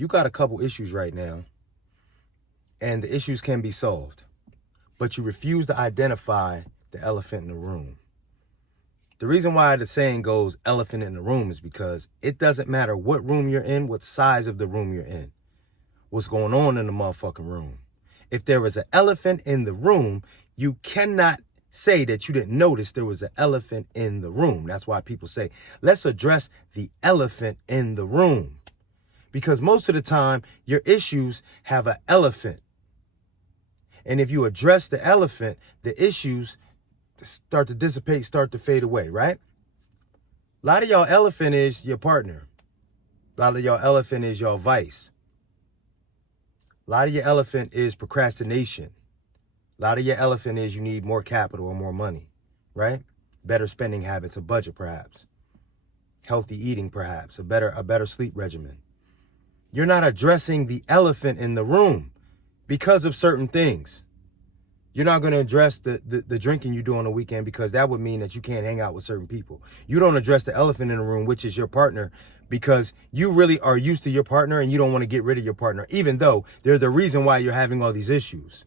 You got a couple issues right now, and the issues can be solved, but you refuse to identify the elephant in the room. The reason why the saying goes elephant in the room is because it doesn't matter what room you're in, what size of the room you're in, what's going on in the motherfucking room. If there was an elephant in the room, you cannot say that you didn't notice there was an elephant in the room. That's why people say, let's address the elephant in the room. Because most of the time, your issues have an elephant. And if you address the elephant, the issues start to dissipate, start to fade away, right? A lot of y'all elephant is your partner. A lot of y'all elephant is your vice. A lot of your elephant is procrastination. A lot of your elephant is you need more capital or more money, right? Better spending habits, a budget perhaps. Healthy eating perhaps, a better sleep regimen. You're not addressing the elephant in the room because of certain things. You're not going to address the drinking you do on the weekend because that would mean that you can't hang out with certain people. You don't address the elephant in the room, which is your partner, because you really are used to your partner and you don't want to get rid of your partner, even though they're the reason why you're having all these issues.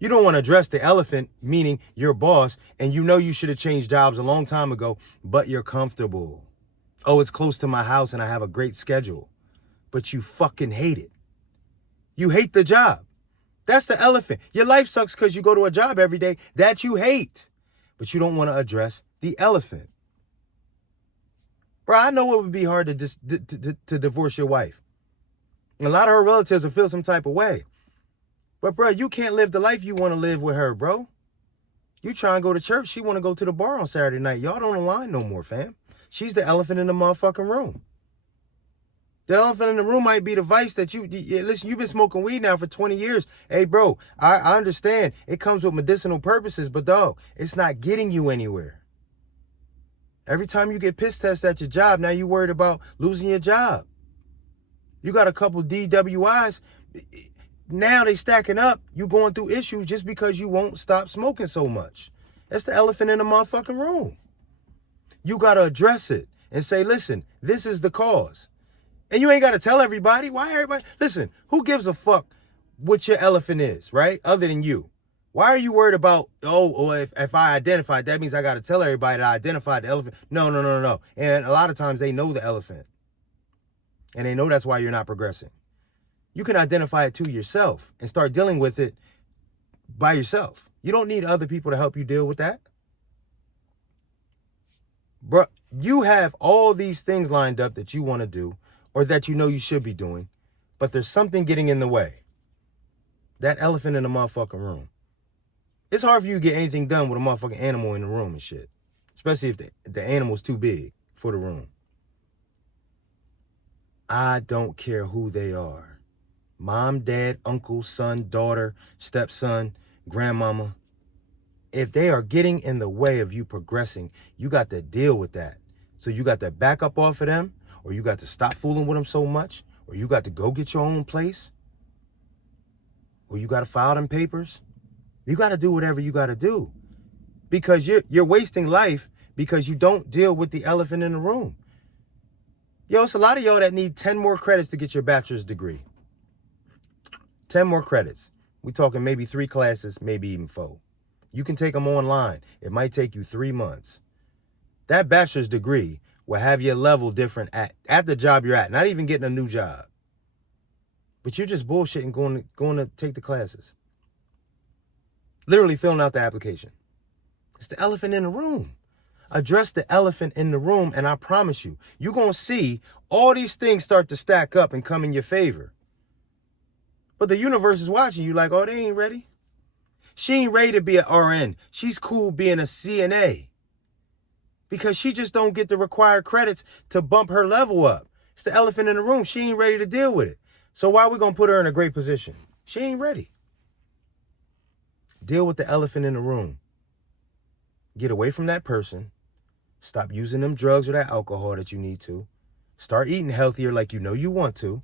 You don't want to address the elephant, meaning your boss, and you know you should have changed jobs a long time ago, but you're comfortable. Oh, it's close to my house and I have a great schedule, but you fucking hate it. You hate the job. That's the elephant. Your life sucks because you go to a job every day that you hate, but you don't want to address the elephant. Bro, I know it would be hard to divorce your wife. A lot of her relatives will feel some type of way. But bro, you can't live the life you want to live with her, bro. You try and go to church, she want to go to the bar on Saturday night. Y'all don't align no more, fam. She's the elephant in the motherfucking room. The elephant in the room might be the vice that listen, you've been smoking weed now for 20 years. Hey, bro, I understand. It comes with medicinal purposes, but dog, it's not getting you anywhere. Every time you get piss tests at your job, now you worried about losing your job. You got a couple DWIs. Now they stacking up. You going through issues just because you won't stop smoking so much. That's the elephant in the motherfucking room. You got to address it and say, listen, this is the cause. And you ain't got to tell everybody. Why everybody? Listen, who gives a fuck what your elephant is, right? Other than you. Why are you worried about, if I identify it, that means I got to tell everybody that I identified the elephant? No. And a lot of times they know the elephant. And they know that's why you're not progressing. You can identify it to yourself and start dealing with it by yourself. You don't need other people to help you deal with that. Bro, you have all these things lined up that you want to do or that you know you should be doing, but there's something getting in the way. That elephant in the motherfucking room. It's hard for you to get anything done with a motherfucking animal in the room and shit, especially if the animal's too big for the room. I don't care who they are. Mom, dad, uncle, son, daughter, stepson, grandmama. If they are getting in the way of you progressing, you got to deal with that. So you got to back up off of them, or you got to stop fooling with them so much, or you got to go get your own place, or you got to file them papers. You got to do whatever you got to do because you're wasting life because you don't deal with the elephant in the room. Yo, it's a lot of y'all that need 10 more credits to get your bachelor's degree. 10 more credits. We talking maybe 3 classes, maybe even 4. You can take them online. It might take you 3 months. That bachelor's degree will have your level different at the job you're at. Not even getting a new job. But you're just bullshitting going to take the classes. Literally filling out the application. It's the elephant in the room. Address the elephant in the room, and I promise you, you're going to see all these things start to stack up and come in your favor. But the universe is watching you like, oh, they ain't ready. She ain't ready to be an RN. She's cool being a CNA. Because she just don't get the required credits to bump her level up. It's the elephant in the room. She ain't ready to deal with it. So why are we going to put her in a great position? She ain't ready. Deal with the elephant in the room. Get away from that person. Stop using them drugs or that alcohol that you need to. Start eating healthier like you know you want to.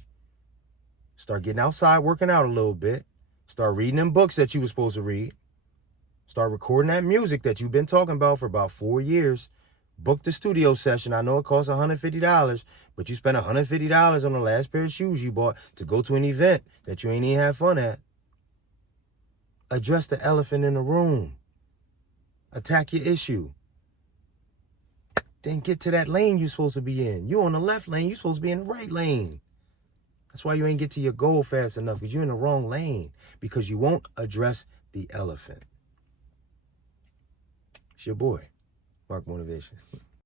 Start getting outside, working out a little bit. Start reading them books that you were supposed to read. Start recording that music that you've been talking about for about 4 years. Book the studio session. I know it costs $150, but you spent $150 on the last pair of shoes you bought to go to an event that you ain't even have fun at. Address the elephant in the room. Attack your issue. Then get to that lane you're supposed to be in. You on the left lane, you're supposed to be in the right lane. That's why you ain't get to your goal fast enough, because you're in the wrong lane, because you won't address the elephant. It's your boy, Marc Motivation.